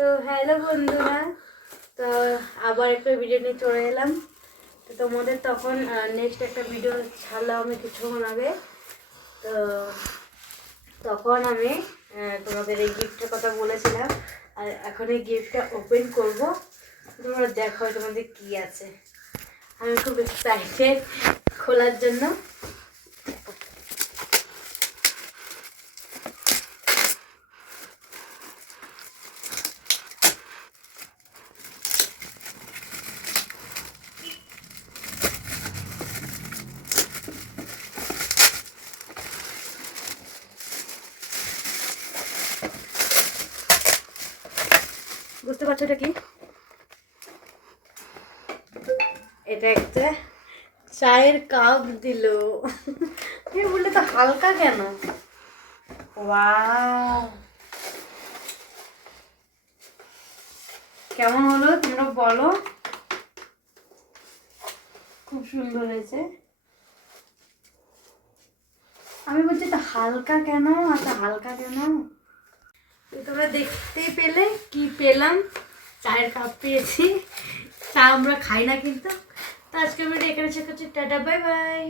তো হ্যালো বন্ধুরা, তো আবার একটা ভিডিও নিয়ে চলে এলাম। তো তোমাদের তখন নেক্সট একটা ভিডিও ছাড়লাম আমি কিছুক্ষণ আগে। তো তখন আমি তোমাদের এই গিফটের কথা বলেছিলাম, আর এখন এই গিফটটা ওপেন করব। তোমরা দেখো তোমাদের কি আছে। আমি খুব এক্সাইটেড খোলার জন্য। বুঝতে পারছো এটা কি? এটা একটা চায়ের কাপ দিল। তুমি বললে তো হালকা কেন? ওয়াও, কেমন হলো তোমরা বলো। খুব সুন্দর হয়েছে। আমি বলছি তো হালকা কেন, এত হালকা কেন? তোমরা দেখতেই পেলে কি পেলাম। চায়ের কাপ পেয়েছি। চা আমরা খাই না কিন্তু। তো আজকে আমি এখানে শেষ করছি। Tata, bye bye.